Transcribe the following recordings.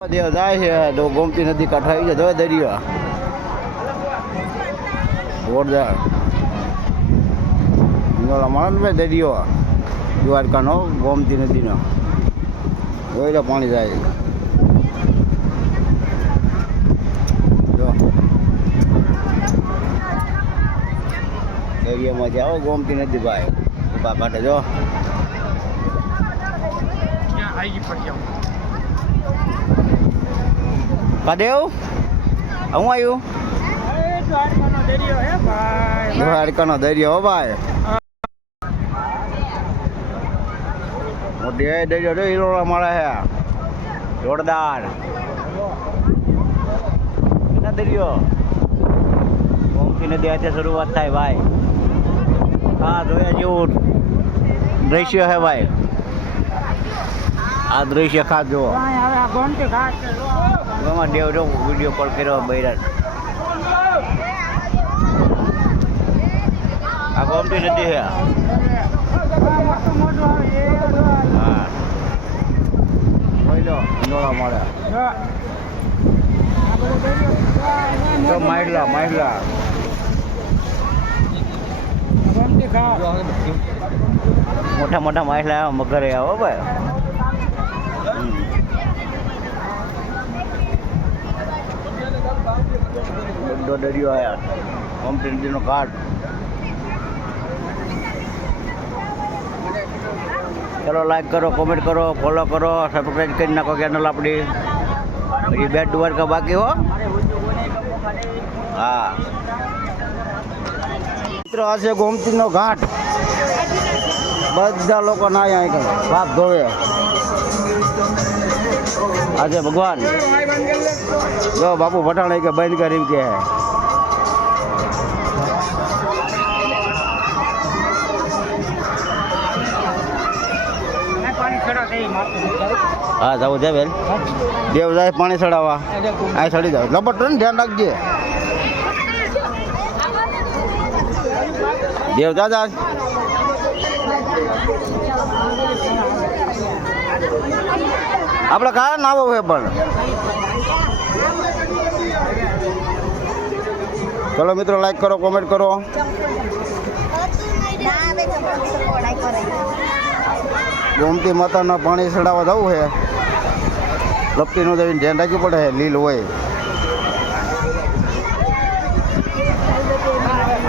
દેવ જાય છે તો ગોમતી નદી કાંઠે આવી જાય દરિયા જોરદાર મળે ને ભાઈ દરિયો દ્વારકાનો ગોમતી નદીનો જોઈ પાણી જાય જો દરિયામાંથી આવો ગોમતી નદી ભાઈ ઉભા કાંઠે જો કાદેવ હું આવ્યું દ્વારકાનો દરિયો હો ભાઈ મોટી દરિયો તો હીરો મળે છે જોરદાર દરિયો ગોમતી નદી આજે શરૂઆત થાય ભાઈ હા જોયા જેવું દ્રશ્ય છે ભાઈ આ દ્રશ્ય ખાસ જુઓ એમાં દેવ જો વિડીયો કોલ કર્યો બૈરાજ આ ગોમતી નદી છે હા પહેલો નોળા મળે જો માઇલા મોટા મોટા માઇલા મગરે આવો ભાઈ બધો દરિયો આયા ગોમતી નદીનો ઘાટ ચલો લાઈક કરો કોમેન્ટ કરો ફોલો કરો સબસ્ક્રાઈબ કરી નાખો ચેનલ આપણી પછી બેટ દ્વારકા બાકી હો હા મિત્રો આ છે ગોમતીનો ઘાટ બધા લોકો નાયા અહીં બાપ ધોવે આજે ભગવાન જો બાપુ પઠાણ કે બંધ કરી કે હા જવું છે બેન દેવ જાય પાણી ચડાવવા આ ચડી જાવ લપટ ને ધ્યાન રાખજે દેવ દાદા આપણે કાં ના આવો પણ ચલો મિત્રો લાઈક કરો કોમેન્ટ કરો ગોમતી માતાના પાણી ચડાવવા જવું છે લપટીનું જઈને ધ્યાન રાખવું પડે લીલ હોય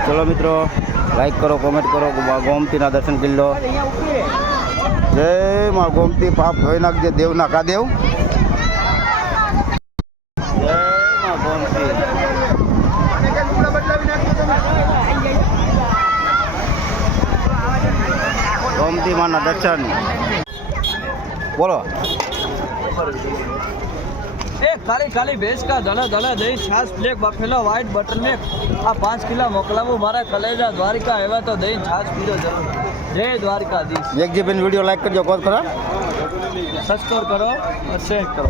ચલો મિત્રો લાઈક કરો કોમેન્ટ કરો ગોમતીના દર્શન કરી લો જય માં ગોમતી પાપ ધોઈ નાખજે દેવના કાદેવ જય માં ગોમતી ગોમતી માના દર્શન બોલો ખાલી ભેંસ કા ધણા ધણા દહીં છાશ પ્લેટ બફેલો વ્હાઈટ બટર ને આ 5 કિલો મોકલાવું મારા કલેજા દ્વારિકા એવા તો દહીં છાશ પીજો જરૂર જય દ્વારકાધીશ એકજીબેન વિડીયો લાઈક કરજો કોલ કરો સબસ્ક્રાઇબ કરો અને શેર કરો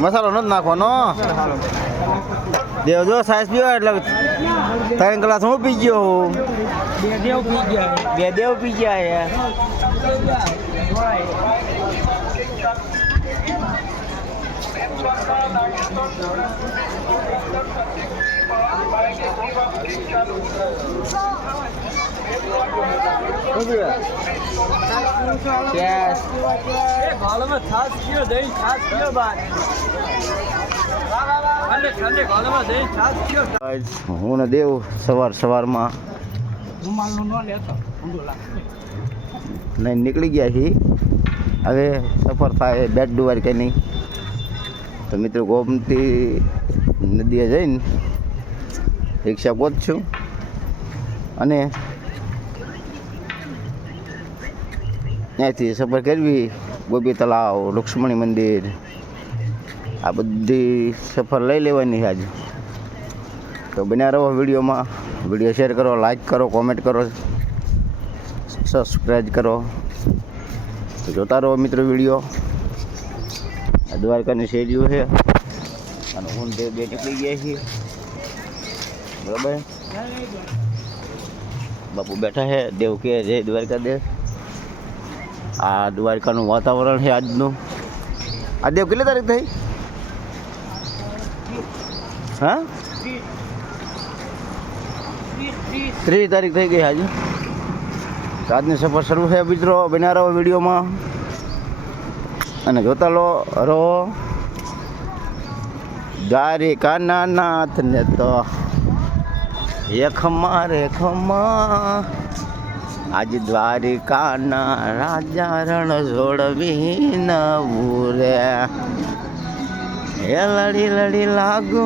મસાલો નથી નાખવાનો દેવ જો સાઈઝ પીવો એટલે 3 ગ્લાસ હું પી ગયો હું બે દેવ પી ગયા હું ને દેવ સવારમાં નહીં નીકળી ગયા છીએ હવે સફર થાય બેટ દ્વારકાની તો મિત્રો ગોમતી નદીએ જઈને રિક્ષા પહોંચશું અને ત્યાંથી સફર કરવી ગોપી તળાવ રુક્ષ્મણી મંદિર આ બધી સફર લઈ લેવાની છે આજે તો બન્યા રહો વિડીયોમાં વિડીયો શેર કરો લાઈક કરો કોમેન્ટ કરો સબસ્ક્રાઈબ કરો તો જોતા રહો મિત્રો વિડીયો આ દ્વારકાની શેરીઓ છે અને હું બે નીકળી ગયા છીએ બરાબર બાપુ બેઠા છે દેવ કે જય દ્વારકા દેવ આ દ્વારકાનું વાતાવરણ છે આજનું આ દેવ કેટલી તારીખ થઈ? હા 30 તારીખ થઈ ગઈ આજે. તો આજની સફર શરૂ છે મિત્રો. બન્યા રહો વિડીયોમાં અને જોતા રહો. દ્વારિકાના નાથને તો એ ખમા આજ દ્વારિકાના રાજા રણ જોડવી નવું રે. એ લડી લડી લાગુ